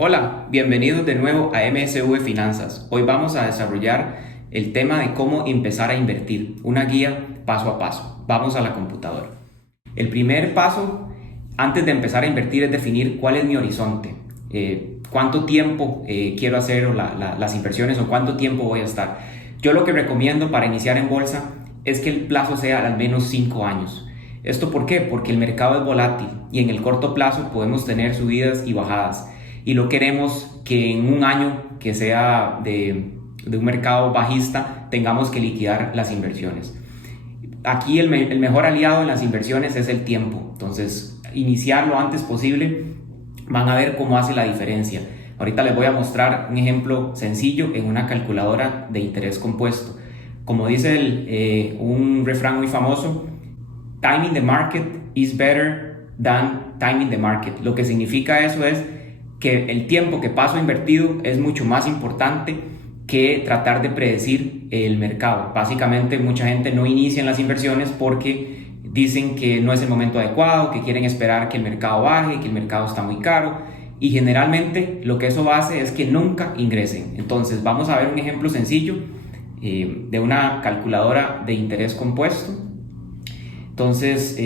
Hola, bienvenidos de nuevo a MSV Finanzas. Hoy vamos a desarrollar el tema de cómo empezar a invertir, una guía paso a paso. Vamos a la computadora. El primer paso antes de empezar a invertir es definir cuál es mi horizonte, cuánto tiempo quiero hacer las inversiones o cuánto tiempo voy a estar. Yo lo que recomiendo para iniciar en bolsa es que el plazo sea al menos 5 años. ¿Esto por qué? Porque el mercado es volátil y en el corto plazo podemos tener subidas y bajadas. Y no queremos que en un año que sea de un mercado bajista tengamos que liquidar las inversiones. Aquí el mejor aliado en las inversiones es el tiempo. Entonces, iniciar lo antes posible, van a ver cómo hace la diferencia. Ahorita les voy a mostrar un ejemplo sencillo en una calculadora de interés compuesto. Como dice un refrán muy famoso, timing the market is better than timing the market. Lo que significa eso es que el tiempo que paso invertido es mucho más importante que tratar de predecir el mercado. Básicamente mucha gente no inicia en las inversiones porque dicen que no es el momento adecuado, que quieren esperar que el mercado baje, que el mercado está muy caro, y generalmente lo que eso hace es que nunca ingresen. Entonces vamos a ver un ejemplo sencillo de una calculadora de interés compuesto. Entonces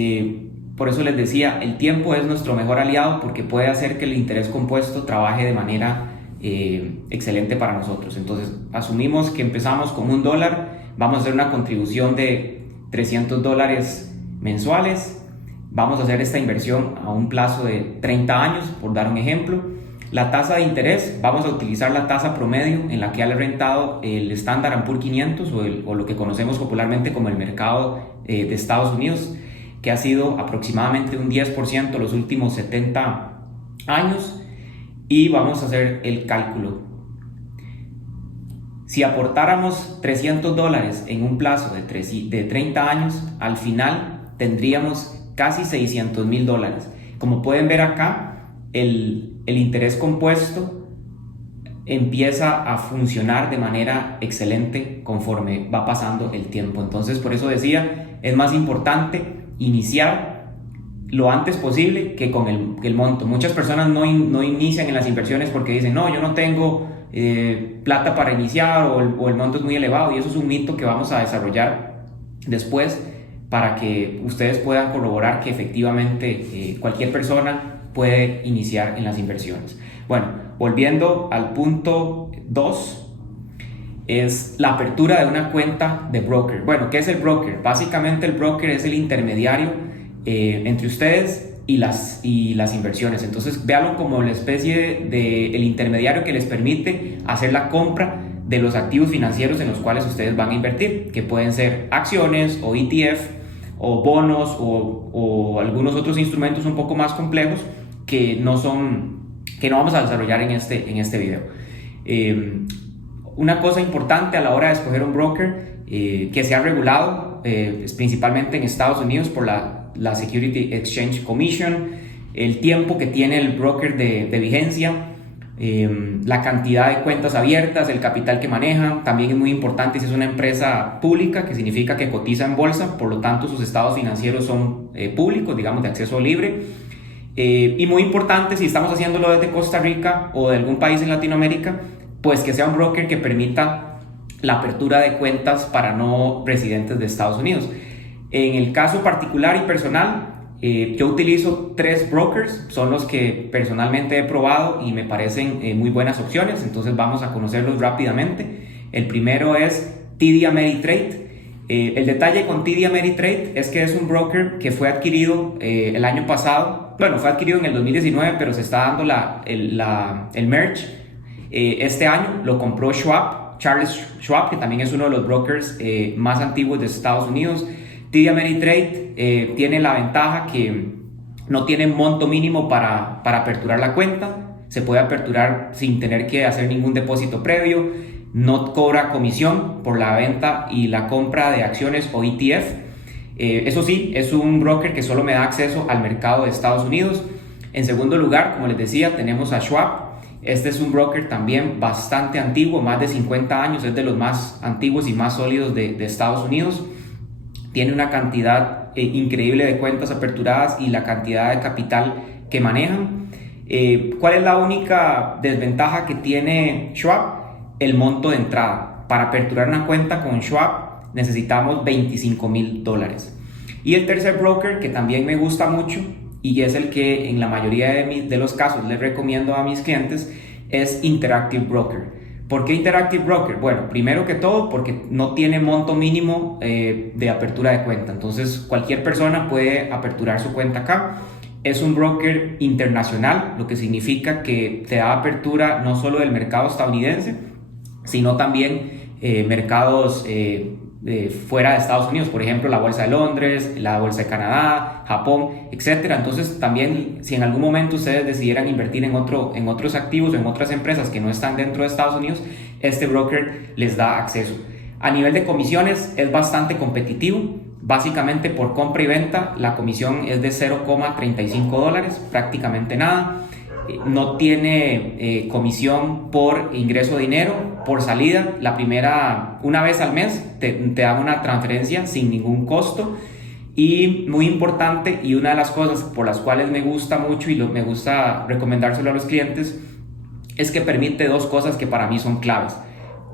por eso les decía, el tiempo es nuestro mejor aliado porque puede hacer que el interés compuesto trabaje de manera excelente para nosotros. Entonces asumimos que empezamos con $1, vamos a hacer una contribución de $300 mensuales, vamos a hacer esta inversión a un plazo de 30 años, por dar un ejemplo. La tasa de interés, vamos a utilizar la tasa promedio en la que ha rentado el Standard & Poor's 500 o lo que conocemos popularmente como el mercado de Estados Unidos, que ha sido aproximadamente un 10% los últimos 70 años. Y vamos a hacer el cálculo. Si aportáramos $300 en un plazo de 30 años, al final tendríamos casi $600,000. Como pueden ver acá, el interés compuesto empieza a funcionar de manera excelente conforme va pasando el tiempo. Entonces, por eso decía, es más importante iniciar lo antes posible que con el monto. Muchas personas no inician en las inversiones porque dicen, no, yo no tengo plata para iniciar o el monto es muy elevado, y eso es un mito que vamos a desarrollar después para que ustedes puedan corroborar que efectivamente cualquier persona puede iniciar en las inversiones. Bueno, volviendo al punto 2, es la apertura de una cuenta de broker. Bueno, ¿qué es el broker? Básicamente el broker es el intermediario entre ustedes y las inversiones. Entonces véalo como la especie de el intermediario que les permite hacer la compra de los activos financieros en los cuales ustedes van a invertir, que pueden ser acciones o ETF o bonos o algunos otros instrumentos un poco más complejos que no vamos a desarrollar en este video. Una cosa importante a la hora de escoger un broker que se ha regulado principalmente en Estados Unidos por la Security Exchange Commission, el tiempo que tiene el broker de vigencia, la cantidad de cuentas abiertas, el capital que maneja. También es muy importante si es una empresa pública, que significa que cotiza en bolsa, por lo tanto sus estados financieros son públicos, digamos de acceso libre. Y muy importante, si estamos haciéndolo desde Costa Rica o de algún país en Latinoamérica, pues que sea un broker que permita la apertura de cuentas para no residentes de Estados Unidos. En el caso particular y personal, yo utilizo 3 brokers, son los que personalmente he probado y me parecen muy buenas opciones. Entonces vamos a conocerlos rápidamente. El primero es TD Ameritrade. El detalle con TD Ameritrade es que es un broker que fue adquirido el año pasado. Bueno, fue adquirido en el 2019, pero se está dando el merge. Este año lo compró Charles Schwab, que también es uno de los brokers más antiguos de Estados Unidos. TD Ameritrade tiene la ventaja que no tiene monto mínimo para aperturar la cuenta. Se puede aperturar sin tener que hacer ningún depósito previo. No cobra comisión por la venta y la compra de acciones o ETF. Eso sí, es un broker que solo me da acceso al mercado de Estados Unidos. En segundo lugar, como les decía, tenemos a Schwab. Este es un broker también bastante antiguo, más de 50 años, es de los más antiguos y más sólidos de Estados Unidos. Tiene una cantidad increíble de cuentas aperturadas y la cantidad de capital que manejan. ¿Cuál es la única desventaja que tiene Schwab? El monto de entrada. Para aperturar una cuenta con Schwab necesitamos $25,000. Y el tercer broker que también me gusta mucho y es el que en la mayoría de los casos les recomiendo a mis clientes es Interactive Broker. ¿Por qué Interactive Broker? Bueno, primero que todo porque no tiene monto mínimo de apertura de cuenta. Entonces cualquier persona puede aperturar su cuenta acá. Es un broker internacional, lo que significa que te da apertura no solo del mercado estadounidense, sino también mercados fuera de Estados Unidos, por ejemplo la Bolsa de Londres, la Bolsa de Canadá, Japón, etc. Entonces también si en algún momento ustedes decidieran invertir en otros activos o en otras empresas que no están dentro de Estados Unidos, este broker les da acceso. A nivel de comisiones es bastante competitivo. Básicamente por compra y venta la comisión es de $0,35, prácticamente nada. No tiene comisión por ingreso de dinero, por salida. Una vez al mes te dan una transferencia sin ningún costo. Y muy importante, y una de las cosas por las cuales me gusta mucho y me gusta recomendárselo a los clientes, es que permite dos cosas que para mí son claves.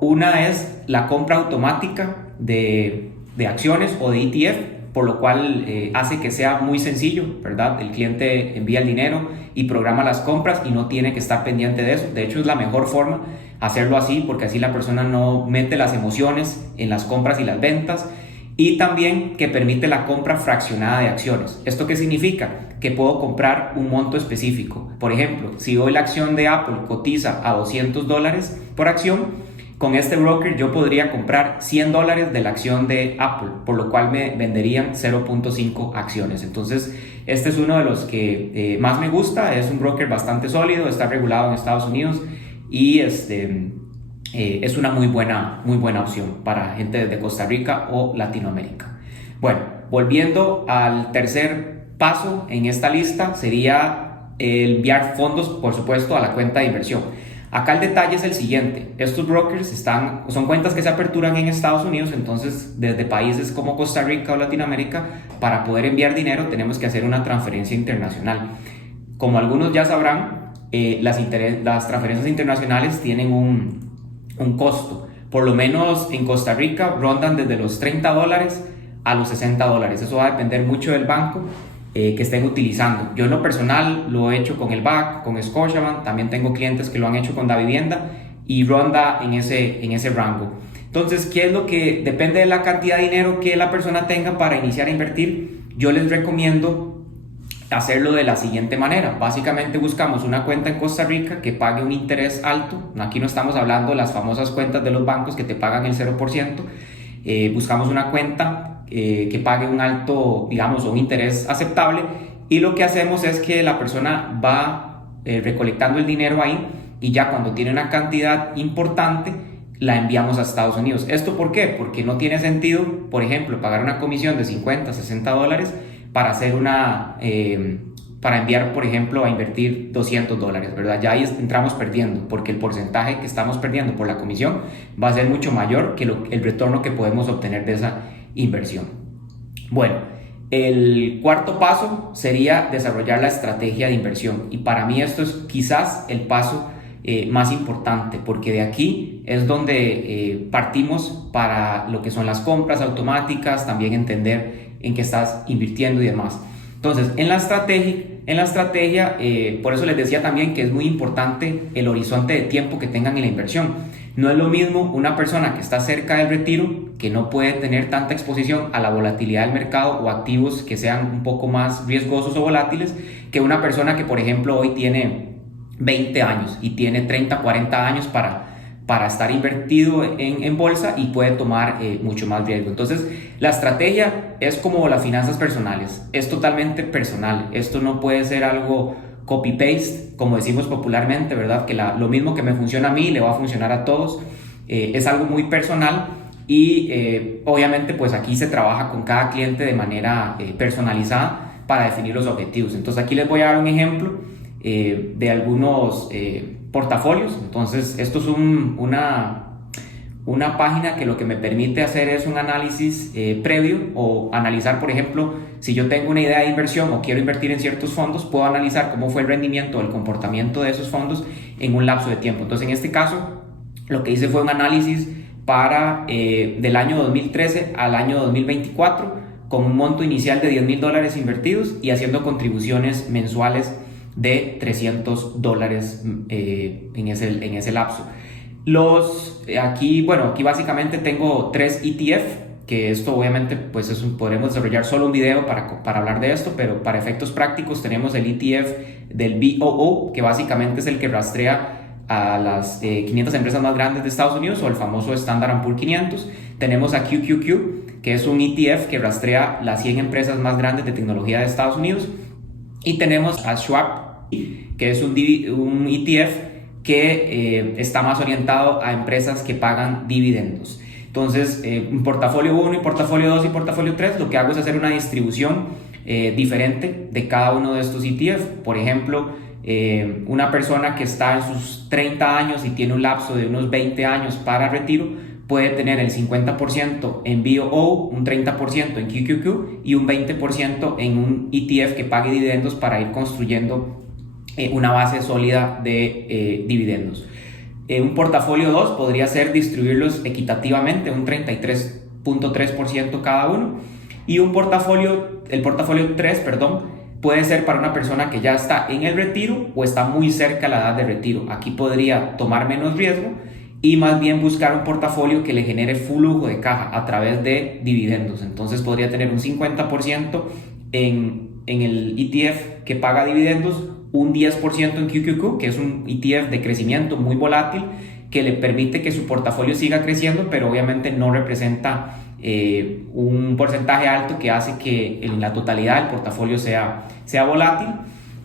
Una es la compra automática de acciones o de ETF, por lo cual hace que sea muy sencillo, ¿verdad? El cliente envía el dinero y programa las compras y no tiene que estar pendiente de eso. De hecho, es la mejor forma hacerlo así, porque así la persona no mete las emociones en las compras y las ventas. Y también que permite la compra fraccionada de acciones. ¿Esto qué significa? Que puedo comprar un monto específico. Por ejemplo, si hoy la acción de Apple cotiza a $200 por acción, con este broker yo podría comprar $100 de la acción de Apple, por lo cual me venderían 0.5 acciones. Entonces, este es uno de los que más me gusta. Es un broker bastante sólido, está regulado en Estados Unidos y es una muy buena opción para gente de Costa Rica o Latinoamérica. Bueno, volviendo al tercer paso en esta lista, sería enviar fondos, por supuesto, a la cuenta de inversión. Acá el detalle es el siguiente: estos brokers son cuentas que se aperturan en Estados Unidos. Entonces desde países como Costa Rica o Latinoamérica, para poder enviar dinero tenemos que hacer una transferencia internacional. Como algunos ya sabrán, las transferencias internacionales tienen un costo. Por lo menos en Costa Rica rondan desde los $30 a los $60. Eso va a depender mucho del banco que estén utilizando. Yo en lo personal lo he hecho con el BAC, con Scotiabank. También tengo clientes que lo han hecho con Davivienda y ronda en ese rango. Entonces, ¿qué es lo que depende de la cantidad de dinero que la persona tenga para iniciar a invertir? Yo les recomiendo hacerlo de la siguiente manera. Básicamente buscamos una cuenta en Costa Rica que pague un interés alto. Aquí no estamos hablando de las famosas cuentas de los bancos que te pagan el 0%. Buscamos una cuenta que pague un alto, digamos, un interés aceptable, y lo que hacemos es que la persona va recolectando el dinero ahí, y ya cuando tiene una cantidad importante la enviamos a Estados Unidos. ¿Esto por qué? Porque no tiene sentido, por ejemplo, pagar una comisión de $50, $60 para hacer para enviar, por ejemplo, a invertir $200, ¿verdad? Ya ahí entramos perdiendo, porque el porcentaje que estamos perdiendo por la comisión va a ser mucho mayor que el retorno que podemos obtener de esa inversión. Bueno, el cuarto paso sería desarrollar la estrategia de inversión, y para mí esto es quizás el paso más importante, porque de aquí es donde partimos para lo que son las compras automáticas, también entender en qué estás invirtiendo y demás. Entonces, en la estrategia, por eso les decía también que es muy importante el horizonte de tiempo que tengan en la inversión. No es lo mismo una persona que está cerca del retiro, que no puede tener tanta exposición a la volatilidad del mercado o activos que sean un poco más riesgosos o volátiles, que una persona que, por ejemplo, hoy tiene 20 años y tiene 30, 40 años para estar invertido en bolsa y puede tomar mucho más riesgo. Entonces, la estrategia es como las finanzas personales, es totalmente personal. Esto no puede ser algo copy-paste, como decimos popularmente, ¿verdad? Que lo mismo que me funciona a mí le va a funcionar a todos. Es algo muy personal y obviamente pues aquí se trabaja con cada cliente de manera personalizada para definir los objetivos. Entonces aquí les voy a dar un ejemplo de algunos portafolios. Entonces esto es un una página que lo que me permite hacer es un análisis previo, o analizar, por ejemplo, si yo tengo una idea de inversión o quiero invertir en ciertos fondos, puedo analizar cómo fue el rendimiento o el comportamiento de esos fondos en un lapso de tiempo. Entonces, en este caso, lo que hice fue un análisis para del año 2013 al año 2024, con un monto inicial de $10,000 invertidos y haciendo contribuciones mensuales de $300 en ese lapso. Aquí básicamente tengo 3 ETF, que esto obviamente pues podremos desarrollar solo un video para hablar de esto, pero para efectos prácticos tenemos el ETF del BOO, que básicamente es el que rastrea a las 500 empresas más grandes de Estados Unidos, o el famoso Standard & Poor's 500. Tenemos a QQQ, que es un ETF que rastrea las 100 empresas más grandes de tecnología de Estados Unidos. Y tenemos a Schwab, que es un ETF que está más orientado a empresas que pagan dividendos. Entonces, en portafolio 1 y portafolio 2 y portafolio 3, lo que hago es hacer una distribución diferente de cada uno de estos ETF. Por ejemplo, una persona que está en sus 30 años y tiene un lapso de unos 20 años para retiro, puede tener el 50% en BOO, un 30% en QQQ y un 20% en un ETF que pague dividendos, para ir construyendo una base sólida de dividendos. Un portafolio 2 podría ser distribuirlos equitativamente, un 33.3% cada uno. Y el portafolio 3, puede ser para una persona que ya está en el retiro o está muy cerca a la edad de retiro. Aquí podría tomar menos riesgo y más bien buscar un portafolio que le genere flujo de caja a través de dividendos. Entonces podría tener un 50% en el ETF que paga dividendos, un 10% en QQQ, que es un ETF de crecimiento muy volátil, que le permite que su portafolio siga creciendo, pero obviamente no representa un porcentaje alto que hace que en la totalidad el portafolio sea volátil,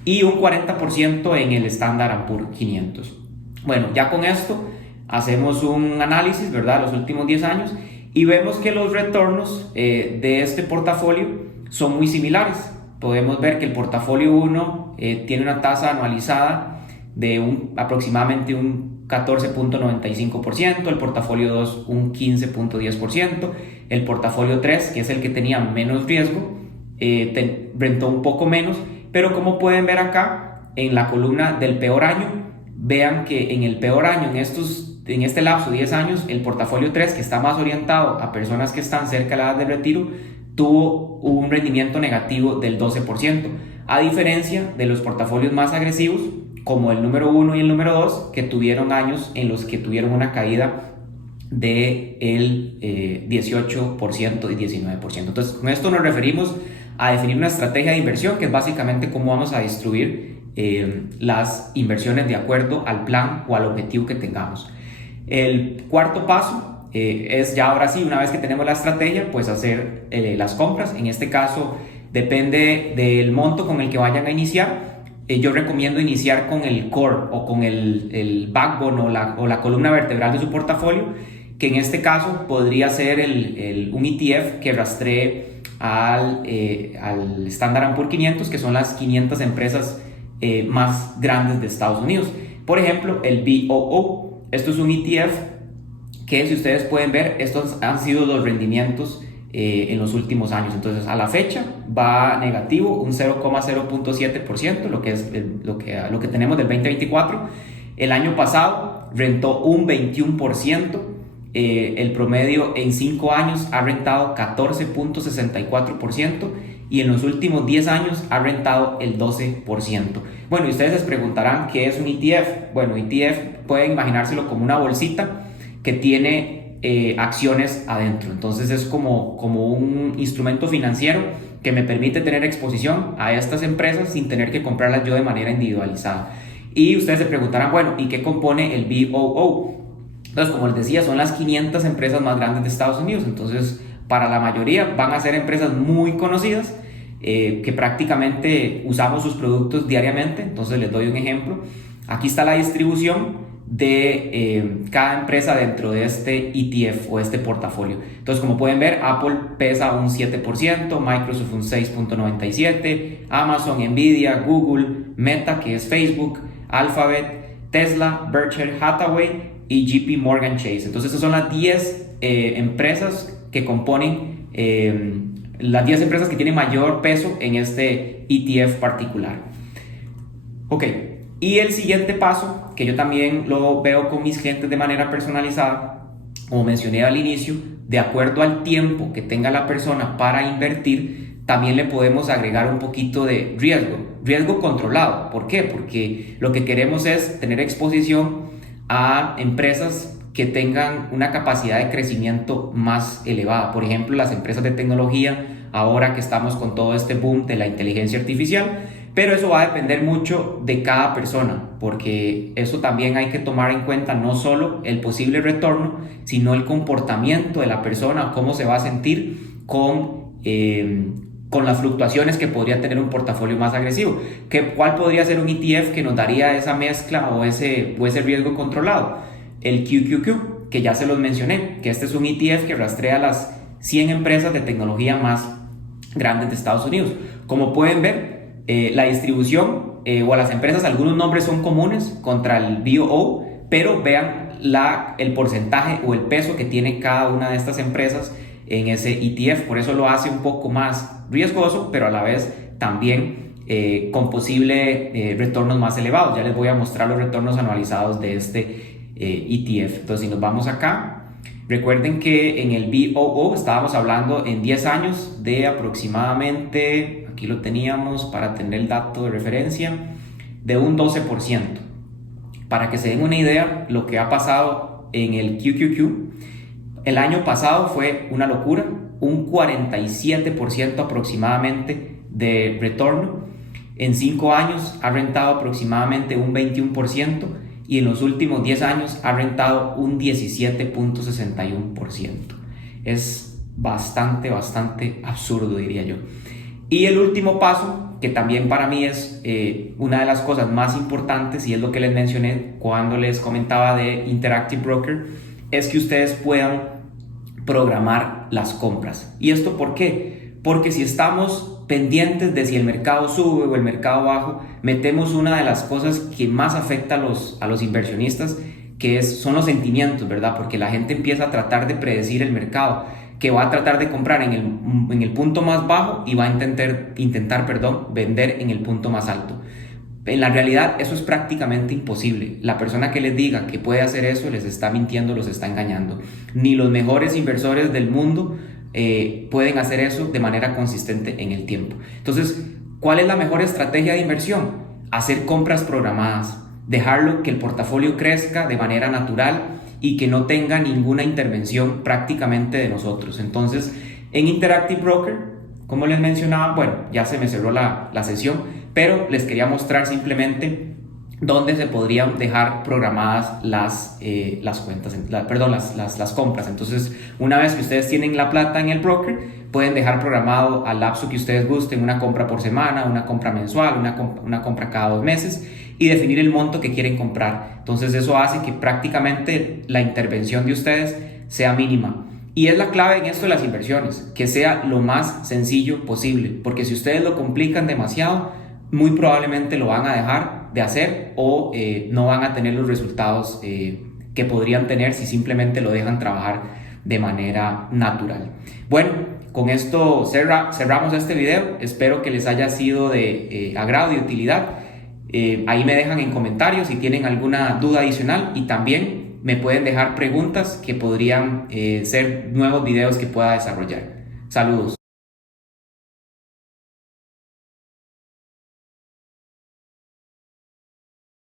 y un 40% en el Standard & Poor's 500. Bueno, ya con esto hacemos un análisis, ¿verdad?, los últimos 10 años, y vemos que los retornos de este portafolio son muy similares. Podemos ver que el portafolio 1 tiene una tasa anualizada de aproximadamente un 14.95%, el portafolio 2 un 15.10%, el portafolio 3, que es el que tenía menos riesgo, rentó un poco menos, pero como pueden ver acá en la columna del peor año, vean que en el peor año, en este lapso de 10 años, el portafolio 3, que está más orientado a personas que están cerca de la edad de retiro, tuvo un rendimiento negativo del 12%, a diferencia de los portafolios más agresivos, como el número 1 y el número 2, que tuvieron años en los que tuvieron una caída del 18% y 19%. Entonces, con esto nos referimos a definir una estrategia de inversión, que es básicamente cómo vamos a distribuir las inversiones de acuerdo al plan o al objetivo que tengamos. El cuarto paso es ya, ahora sí, una vez que tenemos la estrategia, pues hacer las compras. En este caso depende del monto con el que vayan a iniciar. Yo recomiendo iniciar con el core, o con el backbone o la columna vertebral de su portafolio, que en este caso podría ser un ETF que rastree al Standard & Poor's 500, que son las 500 empresas más grandes de Estados Unidos. Por ejemplo, el BOO. Esto es un ETF que, si ustedes pueden ver, estos han sido los rendimientos en los últimos años. Entonces, a la fecha va negativo, un 0,0.7%, lo que es lo que tenemos del 2024. El año pasado rentó un 21%. El promedio en 5 años ha rentado 14.64%, y en los últimos 10 años ha rentado el 12%. Bueno, y ustedes se preguntarán qué es un ETF. Bueno, ETF pueden imaginárselo como una bolsita que tiene acciones adentro. Entonces es como un instrumento financiero que me permite tener exposición a estas empresas sin tener que comprarlas yo de manera individualizada. Y ustedes se preguntarán, bueno, ¿y qué compone el BOO? Entonces, como les decía, son las 500 empresas más grandes de Estados Unidos. Entonces, para la mayoría van a ser empresas muy conocidas, que prácticamente usamos sus productos diariamente. Entonces, les doy un ejemplo. Aquí está la distribución de cada empresa dentro de este ETF o este portafolio. Entonces, como pueden ver, Apple pesa un 7%, Microsoft un 6.97%, Amazon, Nvidia, Google, Meta, que es Facebook, Alphabet, Tesla, Berkshire Hathaway y JP Morgan Chase. Entonces esas son las 10 empresas que componen las 10 empresas que tienen mayor peso en este ETF particular. Ok, y el siguiente paso, que yo también lo veo con mis clientes de manera personalizada, como mencioné al inicio, de acuerdo al tiempo que tenga la persona para invertir, también le podemos agregar un poquito de riesgo controlado. ¿Por qué? Porque lo que queremos es tener exposición a empresas que tengan una capacidad de crecimiento más elevada. Por ejemplo, las empresas de tecnología, ahora que estamos con todo este boom de la inteligencia artificial, pero eso va a depender mucho de cada persona, porque eso también hay que tomar en cuenta no solo el posible retorno, sino el comportamiento de la persona, cómo se va a sentir con las fluctuaciones que podría tener un portafolio más agresivo. ¿Cuál podría ser un ETF que nos daría esa mezcla o ese riesgo controlado? El QQQ, que ya se los mencioné, que este es un ETF que rastrea las 100 empresas de tecnología más grandes de Estados Unidos. Como pueden ver, la distribución o a las empresas, algunos nombres son comunes contra el BOO, pero vean el porcentaje o el peso que tiene cada una de estas empresas en ese ETF. Por eso lo hace un poco más riesgoso, pero a la vez también con posible retornos más elevados. Ya les voy a mostrar los retornos anualizados de este ETF. Entonces, si nos vamos acá, recuerden que en el BOO estábamos hablando en 10 años de aproximadamente, aquí lo teníamos para tener el dato de referencia, de un 12%. Para que se den una idea, lo que ha pasado en el QQQ, el año pasado fue una locura, un 47% aproximadamente de retorno. En 5 años ha rentado aproximadamente un 21%. Y en los últimos 10 años ha rentado un 17.61%. Es bastante absurdo, diría yo. Y el último paso, que también para mí es una de las cosas más importantes, y es lo que les mencioné cuando les comentaba de Interactive Broker, es que ustedes puedan programar las compras. ¿Y esto por qué? Porque si estamos pendientes de si el mercado sube o el mercado baja, metemos una de las cosas que más afecta a los inversionistas, que son los sentimientos, ¿verdad? Porque la gente empieza a tratar de predecir el mercado, que va a tratar de comprar en el punto más bajo y va a intentar vender en el punto más alto. En la realidad eso es prácticamente imposible. La persona que les diga que puede hacer eso les está mintiendo, los está engañando. Ni los mejores inversores del mundo pueden hacer eso de manera consistente en el tiempo. Entonces, ¿cuál es la mejor estrategia de inversión? Hacer compras programadas, dejarlo que el portafolio crezca de manera natural y que no tenga ninguna intervención prácticamente de nosotros. Entonces, en Interactive Broker, como les mencionaba, bueno, ya se me cerró la sesión, pero les quería mostrar simplemente dónde se podrían dejar programadas las cuentas, las compras. Entonces, una vez que ustedes tienen la plata en el broker, pueden dejar programado al lapso que ustedes gusten, una compra por semana, una compra mensual, una compra cada 2 meses, y definir el monto que quieren comprar. Entonces eso hace que prácticamente la intervención de ustedes sea mínima. Y es la clave en esto de las inversiones, que sea lo más sencillo posible, porque si ustedes lo complican demasiado, muy probablemente lo van a dejar de hacer o no van a tener los resultados que podrían tener si simplemente lo dejan trabajar de manera natural. Bueno, con esto cerramos este video. Espero que les haya sido de agrado y utilidad. Ahí me dejan en comentarios si tienen alguna duda adicional, y también me pueden dejar preguntas que podrían ser nuevos videos que pueda desarrollar. Saludos.